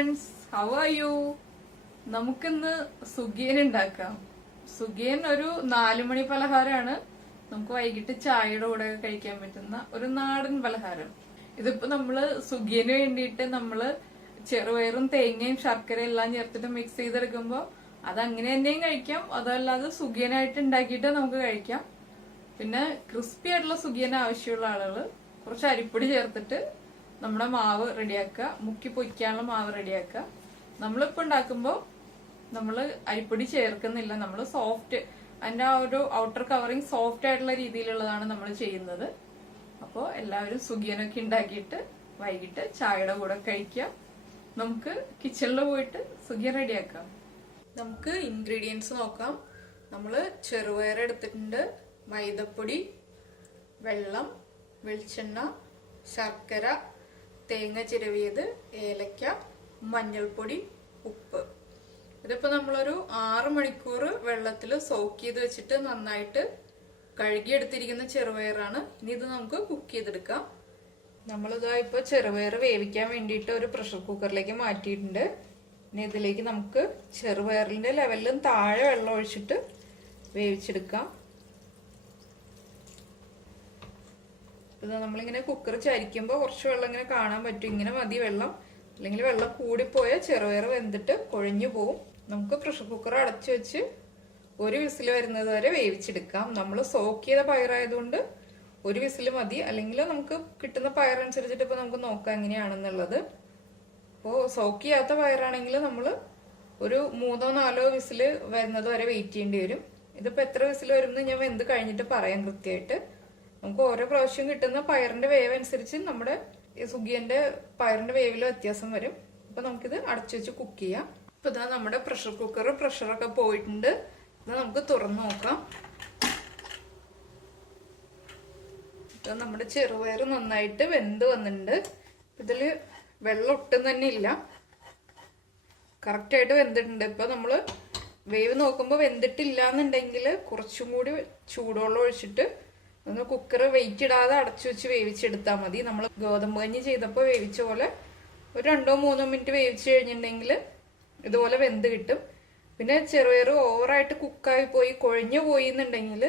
Friends, how are you? നമുക്കിന്ന് സുഗിയൻ ഉണ്ടാക്കാം. സുഗിയൻ ഒരു 4 മണി പലഹാരമാണ്. നമുക്ക് വൈകിട്ട് ചായയുടെ കൂടെ കഴിക്കാൻ പറ്റുന്ന ഒരു നാടൻ പലഹാരം. ഇതിപ്പോ നമ്മള് സുഗിയന് വേണ്ടിയിട്ട് നമ്മള് ചെറുപയറും തേങ്ങയും ശർക്കരയും എല്ലാം ചേർത്തിട്ട് മിക്സ് ചെയ്തെടുക്കുമ്പോ അതങ്ങനെ തന്നെയും കഴിക്കാം, അതല്ലാതെ സുഗിയനായിട്ട് ഉണ്ടാക്കിയിട്ട് നമുക്ക് കഴിക്കാം. പിന്നെ ക്രിസ്പി ആയിട്ടുള്ള സുഗിയൻ ആവശ്യമുള്ള ആളുകൾ കുറച്ച് അരിപ്പൊടി ചേർത്തിട്ട് നമ്മുടെ മാവ് റെഡിയാക്കുക, മുക്കി പൊയ്ക്കാനുള്ള മാവ് റെഡിയാക്കുക. നമ്മളിപ്പോ ഉണ്ടാക്കുമ്പോൾ നമ്മള് അരിപ്പൊടി ചേർക്കുന്നില്ല, നമ്മൾ സോഫ്റ്റ്, അതിന്റെ ആ ഒരു ഔട്ടർ കവറിങ് സോഫ്റ്റ് ആയിട്ടുള്ള രീതിയിലുള്ളതാണ് നമ്മൾ ചെയ്യുന്നത്. അപ്പോൾ എല്ലാവരും സുഗിയനൊക്കെ ഉണ്ടാക്കിയിട്ട് വൈകിട്ട് ചായയുടെ കൂടെ കഴിക്കാം. നമുക്ക് കിച്ചണിൽ പോയിട്ട് സുഗിയൻ റെഡിയാക്കാം. നമുക്ക് ഇൻഗ്രീഡിയൻസ് നോക്കാം. നമ്മള് ചെറുപയർ എടുത്തിട്ടുണ്ട്, മൈദപ്പൊടി, വെള്ളം, വെളിച്ചെണ്ണ, ശർക്കര, തേങ്ങ ചിരവിയത്, ഏലക്ക, മഞ്ഞൾപ്പൊടി, ഉപ്പ്. ഇതിപ്പോ നമ്മളൊരു 6 മണിക്കൂർ വെള്ളത്തിൽ സോക്ക് ചെയ്ത് വെച്ചിട്ട് നന്നായിട്ട് കഴുകിയെടുത്തിരിക്കുന്ന ചെറുപയറാണ്. ഇനി ഇത് നമുക്ക് കുക്ക് ചെയ്തെടുക്കാം. നമ്മളിതാ ഇപ്പൊ ചെറുപയർ വേവിക്കാൻ വേണ്ടിയിട്ട് ഒരു പ്രഷർ കുക്കറിലേക്ക് മാറ്റിയിട്ടുണ്ട്. ഇനി ഇതിലേക്ക് നമുക്ക് ചെറുപയറിന്റെ ലെവലിലും താഴെ വെള്ളം ഒഴിച്ചിട്ട് വേവിച്ചെടുക്കാം. ഇത് നമ്മളിങ്ങനെ കുക്കർ ചരിക്കുമ്പോൾ കുറച്ച് വെള്ളം ഇങ്ങനെ കാണാൻ പറ്റും. ഇങ്ങനെ മതി വെള്ളം, അല്ലെങ്കിൽ വെള്ളം കൂടിപ്പോയാൽ ചെറുപയർ വെന്തിട്ട് കൊഴിഞ്ഞു പോവും. നമുക്ക് പ്രഷർ കുക്കർ അടച്ചു വെച്ച് ഒരു വിസിൽ വരുന്നത് വരെ വേവിച്ചെടുക്കാം. നമ്മൾ സോക്ക് ചെയ്ത പയറായതുകൊണ്ട് ഒരു വിസിൽ മതി, അല്ലെങ്കിൽ നമുക്ക് കിട്ടുന്ന പയറനുസരിച്ചിട്ട് ഇപ്പൊ നമുക്ക് നോക്കാം എങ്ങനെയാണെന്നുള്ളത്. ഇപ്പോൾ സോക്ക് ചെയ്യാത്ത പയറാണെങ്കിൽ നമ്മൾ ഒരു 3-4 വിസിൽ വരുന്നത് വരെ വെയിറ്റ് ചെയ്യേണ്ടി വരും. ഇതിപ്പോ എത്ര വിസിൽ വരുമെന്ന് ഞാൻ വെന്ത് കഴിഞ്ഞിട്ട് പറയാം കൃത്യമായിട്ട്. നമുക്ക് ഓരോ പ്രാവശ്യം കിട്ടുന്ന പയറിന്റെ വേവ് അനുസരിച്ച് നമ്മുടെ സുഗിയന്റെ പയറിന്റെ വേവില് വ്യത്യാസം വരും. അപ്പൊ നമുക്കിത് അടച്ചു വെച്ച് കുക്ക് ചെയ്യാം. ഇപ്പൊ ഇതാ നമ്മുടെ പ്രഷർ കുക്കർ പ്രഷറൊക്കെ പോയിട്ടുണ്ട്. ഇത് നമുക്ക് തുറന്നു നോക്കാം. ഇത് നമ്മുടെ ചെറുപയർ നന്നായിട്ട് വെന്ത് വന്നിട്ടുണ്ട്. ഇതില് വെള്ളം ഒട്ടും തന്നെ ഇല്ല, കറക്റ്റ് ആയിട്ട് വെന്തിട്ടുണ്ട്. ഇപ്പൊ നമ്മള് വേവ് നോക്കുമ്പോൾ വെന്തിട്ടില്ല എന്നുണ്ടെങ്കിൽ കുറച്ചും കൂടി ചൂടുവെള്ളം ഒഴിച്ചിട്ട് ഒന്ന് കുക്കർ വെയിറ്റ് ഇടാതെ അടച്ചു വെച്ച് വേവിച്ചെടുത്താൽ മതി. നമ്മൾ ഗോതമ്പ് കഞ്ഞി ചെയ്തപ്പോൾ വേവിച്ച പോലെ ഒരു 2-3 മിനിറ്റ് വേവിച്ച് കഴിഞ്ഞിട്ടുണ്ടെങ്കിൽ ഇതുപോലെ വെന്ത് കിട്ടും. പിന്നെ ചെറുപയർ ഓവറായിട്ട് കുക്കായി പോയി കൊഴിഞ്ഞു പോയി എന്നുണ്ടെങ്കിൽ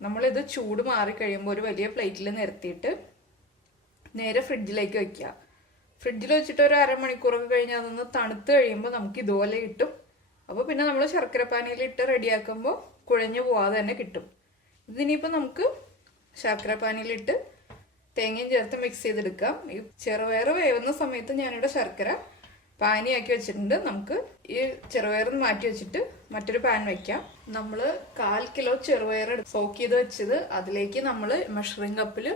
നമ്മളിത് ചൂട് മാറി കഴിയുമ്പോൾ ഒരു വലിയ പ്ലേറ്റിൽ നിരത്തിയിട്ട് നേരെ ഫ്രിഡ്ജിലേക്ക് വെക്കുക. ഫ്രിഡ്ജിൽ വെച്ചിട്ട് ഒരു അരമണിക്കൂറൊക്കെ കഴിഞ്ഞ് അതൊന്ന് തണുത്ത് കഴിയുമ്പോൾ നമുക്ക് ഇതുപോലെ കിട്ടും. അപ്പോൾ പിന്നെ നമ്മൾ ശർക്കരപ്പാനിയിൽ ഇട്ട് റെഡിയാക്കുമ്പോൾ കുഴഞ്ഞു പോവാതെ തന്നെ കിട്ടും. ഇതിനിപ്പോൾ നമുക്ക് ശർക്കരപ്പാനിയിലിട്ട് തേങ്ങയും ചേർത്ത് മിക്സ് ചെയ്തെടുക്കാം. ഈ ചെറുപയർ വേവുന്ന സമയത്ത് ഞാനിവിടെ ശർക്കര പാനിയാക്കി വെച്ചിട്ടുണ്ട്. നമുക്ക് ഈ ചെറുപയർ മാറ്റി വെച്ചിട്ട് മറ്റൊരു പാൻ വെക്കാം. നമ്മൾ 1/4 കിലോ ചെറുപയർ സോക്ക് ചെയ്ത് വെച്ചത് അതിലേക്ക് നമ്മൾ മെഷറിംഗ് കപ്പിൽ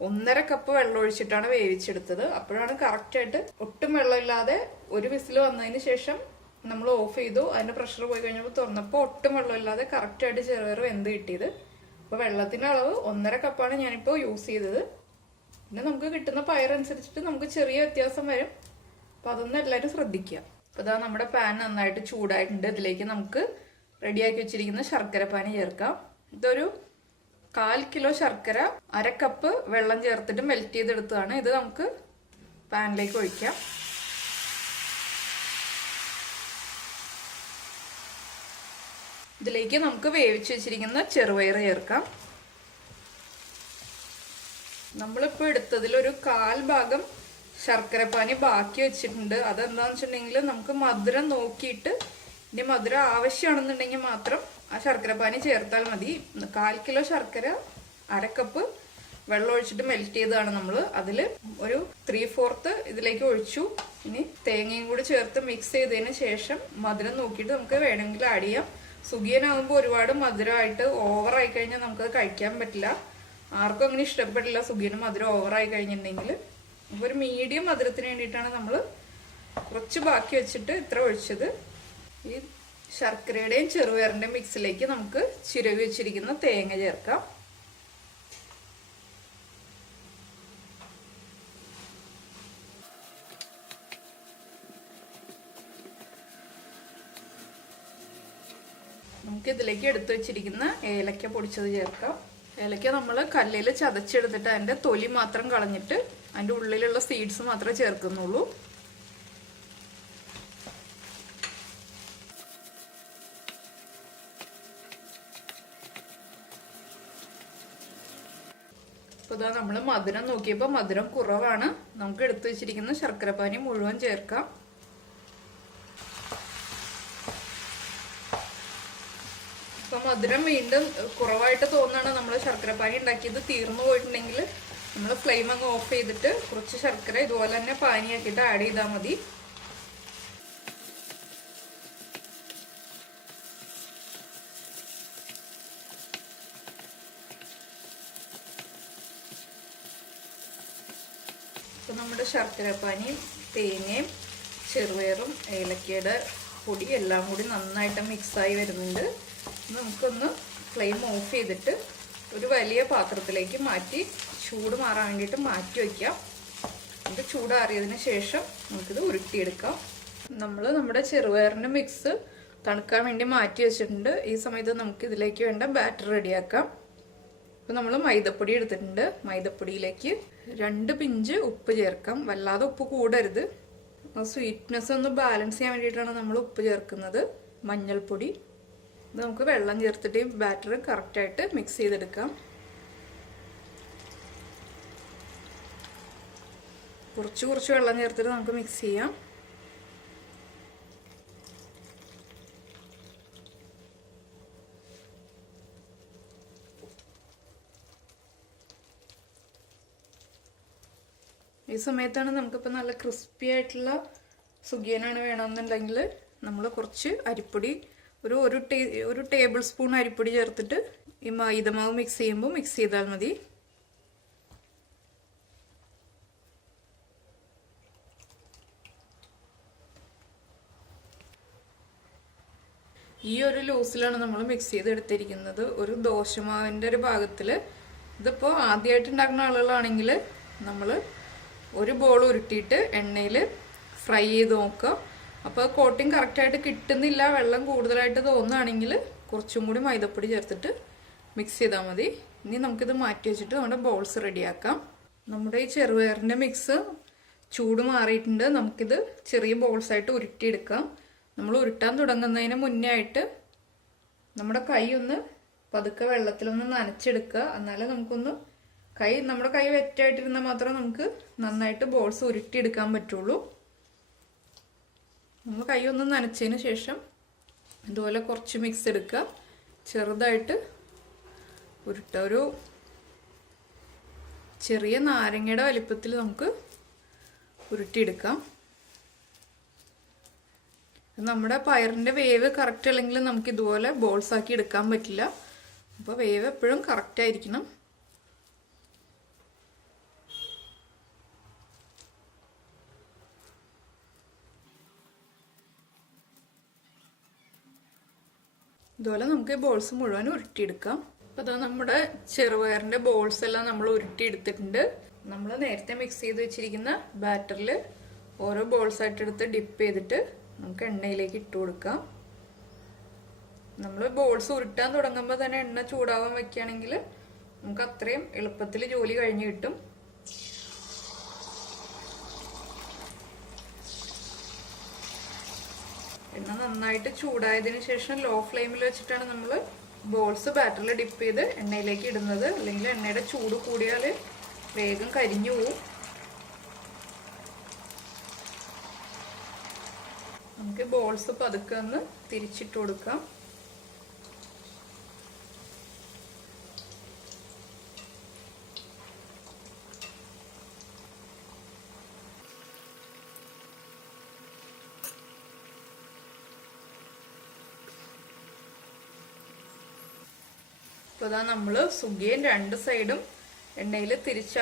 1.5 കപ്പ് വെള്ളം ഒഴിച്ചിട്ടാണ് വേവിച്ചെടുത്തത്. അപ്പോഴാണ് കറക്റ്റായിട്ട് ഒട്ടും വെള്ളമില്ലാതെ ഒരു വിസിൽ വന്നതിന് ശേഷം നമ്മൾ ഓഫ് ചെയ്തു. അതിന്റെ പ്രഷർ പോയി കഴിഞ്ഞപ്പോൾ തുറന്നപ്പോൾ ഒട്ടും വെള്ളമില്ലാതെ കറക്റ്റായിട്ട് ചെറുപയർ വെന്ത് കിട്ടിയത്. അപ്പൊ വെള്ളത്തിന്റെ അളവ് 1.5 കപ്പാണ് ഞാനിപ്പോ യൂസ് ചെയ്തത്. പിന്നെ നമുക്ക് കിട്ടുന്ന പയറനുസരിച്ചിട്ട് നമുക്ക് ചെറിയ വ്യത്യാസം വരും. അപ്പൊ അതൊന്നും എല്ലാവരും ശ്രദ്ധിക്കുക. അപ്പൊ ഇതാ നമ്മുടെ പാൻ നന്നായിട്ട് ചൂടായിട്ടുണ്ട്. ഇതിലേക്ക് നമുക്ക് റെഡിയാക്കി വെച്ചിരിക്കുന്ന ശർക്കര പാനി ചേർക്കാം. ഇതൊരു 1/4 കിലോ ശർക്കര 1/2 കപ്പ് വെള്ളം ചേർത്തിട്ട് മെൽറ്റ് ചെയ്തെടുത്തതാണ്. ഇത് നമുക്ക് പാനിലേക്ക് ഒഴിക്കാം. ഇതിലേക്ക് നമുക്ക് വേവിച്ച് വെച്ചിരിക്കുന്ന ചെറുപയർ ചേർക്കാം. നമ്മളിപ്പോൾ എടുത്തതിൽ ഒരു 1/4 ഭാഗം ശർക്കരപ്പാനി ബാക്കി വെച്ചിട്ടുണ്ട്. അതെന്താന്ന് വെച്ചിട്ടുണ്ടെങ്കിൽ നമുക്ക് മധുരം നോക്കിയിട്ട് ഇനി മധുരം ആവശ്യമാണെന്നുണ്ടെങ്കിൽ മാത്രം ആ ശർക്കരപ്പാനി ചേർത്താൽ മതി. 1/4 കിലോ ശർക്കര 1/2 കപ്പ് വെള്ളം ഒഴിച്ചിട്ട് മെൽറ്റ് ചെയ്തതാണ് നമ്മൾ. അതിൽ ഒരു 3/4 ഇതിലേക്ക് ഒഴിച്ചു. ഇനി തേങ്ങയും കൂടി ചേർത്ത് മിക്സ് ചെയ്തതിന് ശേഷം മധുരം നോക്കിയിട്ട് നമുക്ക് വേണമെങ്കിൽ ആഡ് ചെയ്യാം. സുഗിയനാകുമ്പോൾ ഒരുപാട് മധുരമായിട്ട് ഓവറായി കഴിഞ്ഞാൽ നമുക്കത് കഴിക്കാൻ പറ്റില്ല. ആർക്കും അങ്ങനെ ഇഷ്ടപ്പെട്ടില്ല സുഗിയന് മധുരം ഓവറായി കഴിഞ്ഞിട്ടുണ്ടെങ്കിൽ. അപ്പോൾ ഒരു മീഡിയം മധുരത്തിന് വേണ്ടിയിട്ടാണ് നമ്മൾ കുറച്ച് ബാക്കി വെച്ചിട്ട് ഇത്ര ഒഴിച്ചത്. ഈ ശർക്കരയുടെയും ചെറുപയറിന്റെയും മിക്സിലേക്ക് നമുക്ക് ചിരവി വെച്ചിരിക്കുന്ന തേങ്ങ ചേർക്കാം. നമുക്ക് ഇതിലേക്ക് എടുത്തു വെച്ചിരിക്കുന്ന ഏലക്ക പൊടിച്ചത് ചേർക്കാം. ഏലക്ക നമ്മൾ കല്ലിൽ ചതച്ചെടുത്തിട്ട് അതിന്റെ തൊലി മാത്രം കളഞ്ഞിട്ട് അതിന്റെ ഉള്ളിലുള്ള സീഡ്സ് മാത്രമേ ചേർക്കുന്നുള്ളൂ. അപ്പോൾ ഇതാ നമ്മൾ മധുരം നോക്കിയപ്പോൾ മധുരം കുറവാണ്. നമുക്ക് എടുത്തു വെച്ചിരിക്കുന്ന ശർക്കരപ്പാനി മുഴുവൻ ചേർക്കാം. അപ്പോൾ മധുരം വീണ്ടും കുറവായിട്ട് തോന്നുകയാണ്. നമ്മൾ ശർക്കരപ്പാനി ഉണ്ടാക്കിയത് തീർന്നു പോയിട്ടുണ്ടെങ്കിൽ നമ്മൾ ഫ്ലെയിം അങ്ങ് ഓഫ് ചെയ്തിട്ട് കുറച്ച് ശർക്കര ഇതുപോലെ തന്നെ പാനിയാക്കിയിട്ട് ആഡ് ചെയ്താൽ മതി. അപ്പോൾ നമ്മുടെ ശർക്കരപ്പാനിയും തേങ്ങയും ചെറുപയറും ഏലക്കയുടെ പൊടി എല്ലാം കൂടി നന്നായിട്ട് മിക്സായി വരുന്നുണ്ട്. നമുക്കൊന്ന് ഫ്ലെയിം ഓഫ് ചെയ്തിട്ട് ഒരു വലിയ പാത്രത്തിലേക്ക് മാറ്റി ചൂട് മാറാൻ വേണ്ടിയിട്ട് മാറ്റി വയ്ക്കാം. ഇത് ചൂടാറിയതിന് ശേഷം നമുക്കിത് ഉരുട്ടിയെടുക്കാം. നമ്മുടെ ചെറുപയറിൻ്റെ മിക്സ് തണുക്കാൻ വേണ്ടി മാറ്റി വെച്ചിട്ടുണ്ട്. ഈ സമയത്ത് നമുക്ക് ഇതിലേക്ക് വേണ്ട ബാറ്റർ റെഡിയാക്കാം. അപ്പോൾ നമ്മൾ മൈദപ്പൊടി എടുത്തിട്ടുണ്ട്. മൈദപ്പൊടിയിലേക്ക് 2 പിഞ്ച് ഉപ്പ് ചേർക്കാം. വല്ലാതെ ഉപ്പ് കൂടരുത്. സ്വീറ്റ്നെസ് ഒന്ന് ബാലൻസ് ചെയ്യാൻ വേണ്ടിയിട്ടാണ് നമ്മൾ ഉപ്പ് ചേർക്കുന്നത്. മഞ്ഞൾപ്പൊടി, ഇത് നമുക്ക് വെള്ളം ചേർത്തിട്ട് ബാറ്റർ കറക്റ്റായിട്ട് മിക്സ് ചെയ്തെടുക്കാം. കുറച്ച് വെള്ളം ചേർത്തിട്ട് നമുക്ക് മിക്സ് ചെയ്യാം. ഈ സമയത്താണ് നമുക്കിപ്പോൾ നല്ല ക്രിസ്പി ആയിട്ടുള്ള സുഗിയനാണ് വേണമെന്നുണ്ടെങ്കിൽ നമ്മൾ കുറച്ച് അരിപ്പൊടി ഒരു ടേബിൾ സ്പൂൺ അരിപ്പൊടി ചേർത്തിട്ട് ഈ മൈദമാവ് മിക്സ് ചെയ്യുമ്പോൾ മിക്സ് ചെയ്താൽ മതി. ഈ ഒരു ലൂസിലാണ് നമ്മൾ മിക്സ് ചെയ്തെടുത്തിരിക്കുന്നത്. ഒരു ദോശമാവിൻ്റെ ഒരു ഭാഗത്തിൽ. ഇതിപ്പോൾ ആദ്യമായിട്ട് ഉണ്ടാക്കുന്ന ആളുകളാണെങ്കിൽ നമ്മൾ ഒരു ബോൾ ഉരുട്ടിയിട്ട് എണ്ണയിൽ ഫ്രൈ ചെയ്ത് നോക്കുക. അപ്പോൾ കോട്ടിങ് കറക്റ്റായിട്ട് കിട്ടുന്നില്ല, വെള്ളം കൂടുതലായിട്ട് തോന്നുകയാണെങ്കിൽ കുറച്ചും കൂടി മൈദപ്പൊടി ചേർത്തിട്ട് മിക്സ് ചെയ്താൽ മതി. ഇനി നമുക്കിത് മാറ്റി വെച്ചിട്ട് നമ്മുടെ ബോൾസ് റെഡിയാക്കാം. നമ്മുടെ ഈ ചെറുപയറിൻ്റെ മിക്സ് ചൂട് മാറിയിട്ടുണ്ട്. നമുക്കിത് ചെറിയ ബോൾസായിട്ട് ഉരുട്ടിയെടുക്കാം. നമ്മൾ ഉരുട്ടാൻ തുടങ്ങുന്നതിന് മുന്നേ ആയിട്ട് നമ്മുടെ കൈ ഒന്ന് പതുക്കെ വെള്ളത്തിലൊന്ന് നനച്ചെടുക്കുക. എന്നാലേ നമ്മുടെ കൈ വെറ്റായിട്ടിരുന്നാൽ മാത്രമേ നമുക്ക് നന്നായിട്ട് ബോൾസ് ഉരുട്ടിയെടുക്കാൻ പറ്റുള്ളൂ. നമ്മൾ കൈ ഒന്ന് നനച്ചതിന് ശേഷം ഇതുപോലെ കുറച്ച് മിക്സ് എടുക്കുക. ചെറുതായിട്ട് ഒരു ചെറിയ നാരങ്ങയുടെ വലിപ്പത്തിൽ നമുക്ക് ഉരുട്ടിയെടുക്കാം. നമ്മുടെ പയറിൻ്റെ വേവ് കറക്റ്റ് അല്ലെങ്കിൽ നമുക്ക് ഇതുപോലെ ബോൾസ് ആക്കി എടുക്കാൻ പറ്റില്ല. അപ്പോൾ വേവ് എപ്പോഴും കറക്റ്റ് ആയിരിക്കണം. ഇതുപോലെ നമുക്ക് ബോൾസ് മുഴുവൻ ഉരുട്ടിയെടുക്കാം. അപ്പോൾ അതാ നമ്മുടെ ചെറുപയറിൻ്റെ ബോൾസ് എല്ലാം നമ്മൾ ഉരുട്ടിയെടുത്തിട്ടുണ്ട്. നമ്മൾ നേരത്തെ മിക്സ് ചെയ്ത് വെച്ചിരിക്കുന്ന ബാറ്ററിൽ ഓരോ ബോൾസായിട്ട് എടുത്ത് ഡിപ്പ് ചെയ്തിട്ട് നമുക്ക് എണ്ണയിലേക്ക് ഇട്ട് കൊടുക്കാം. നമ്മൾ ബോൾസ് ഉരുട്ടാൻ തുടങ്ങുമ്പോൾ തന്നെ എണ്ണ ചൂടാവാൻ വെക്കുകയാണെങ്കിൽ നമുക്ക് അത്രയും എളുപ്പത്തിൽ ജോലി കഴിഞ്ഞ് കിട്ടും. എണ്ണ നന്നായിട്ട് ചൂടായതിനു ശേഷം ലോ ഫ്ലെയിമിൽ വെച്ചിട്ടാണ് നമ്മൾ ബോൾസ് ബാറ്ററിൽ ഡിപ്പ് ചെയ്ത് എണ്ണയിലേക്ക് ഇടുന്നത്. അല്ലെങ്കിൽ എണ്ണയുടെ ചൂട് കൂടിയാൽ വേഗം കരിഞ്ഞു പോവും. നമുക്ക് ബോൾസ് പതുക്കെ ഒന്ന് തിരിച്ചിട്ട് കൊടുക്കാം. അപ്പോൾ അതാ നമ്മൾ സുഗിയൻ 2 സൈഡും എണ്ണയിൽ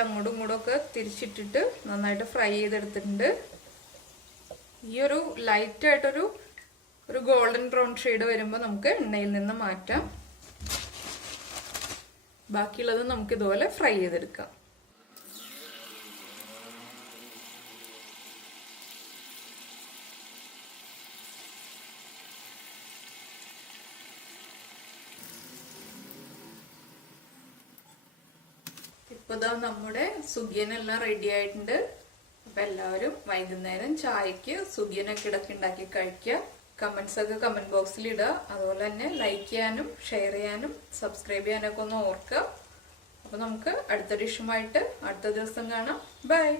അങ്ങോട്ടും ഇങ്ങോട്ടും ഒക്കെ തിരിച്ചിട്ടിട്ട് നന്നായിട്ട് ഫ്രൈ ചെയ്തെടുത്തിട്ടുണ്ട്. ഈ ഒരു ലൈറ്റായിട്ടൊരു ഗോൾഡൻ ബ്രൗൺ ഷെയ്ഡ് വരുമ്പോൾ നമുക്ക് എണ്ണയിൽ നിന്ന് മാറ്റാം. ബാക്കിയുള്ളത് നമുക്ക് ഇതുപോലെ ഫ്രൈ ചെയ്തെടുക്കാം. ഇപ്പോൾ ഇതാ നമ്മുടെ സുഗിയനെല്ലാം റെഡി ആയിട്ടുണ്ട്. അപ്പം എല്ലാവരും വൈകുന്നേരം ചായക്ക് സുഗിയനൊക്കെ ഇടയ്ക്ക് ഉണ്ടാക്കി കഴിക്കുക. കമൻസ് ഒക്കെ കമൻറ്റ് ബോക്സിൽ ഇടുക. അതുപോലെ തന്നെ ലൈക്ക് ചെയ്യാനും ഷെയർ ചെയ്യാനും സബ്സ്ക്രൈബ് ചെയ്യാനൊക്കെ ഒന്ന് ഓർക്കുക. അപ്പൊ നമുക്ക് അടുത്ത ഡിഷുമായിട്ട് അടുത്ത ദിവസം കാണാം. ബൈ.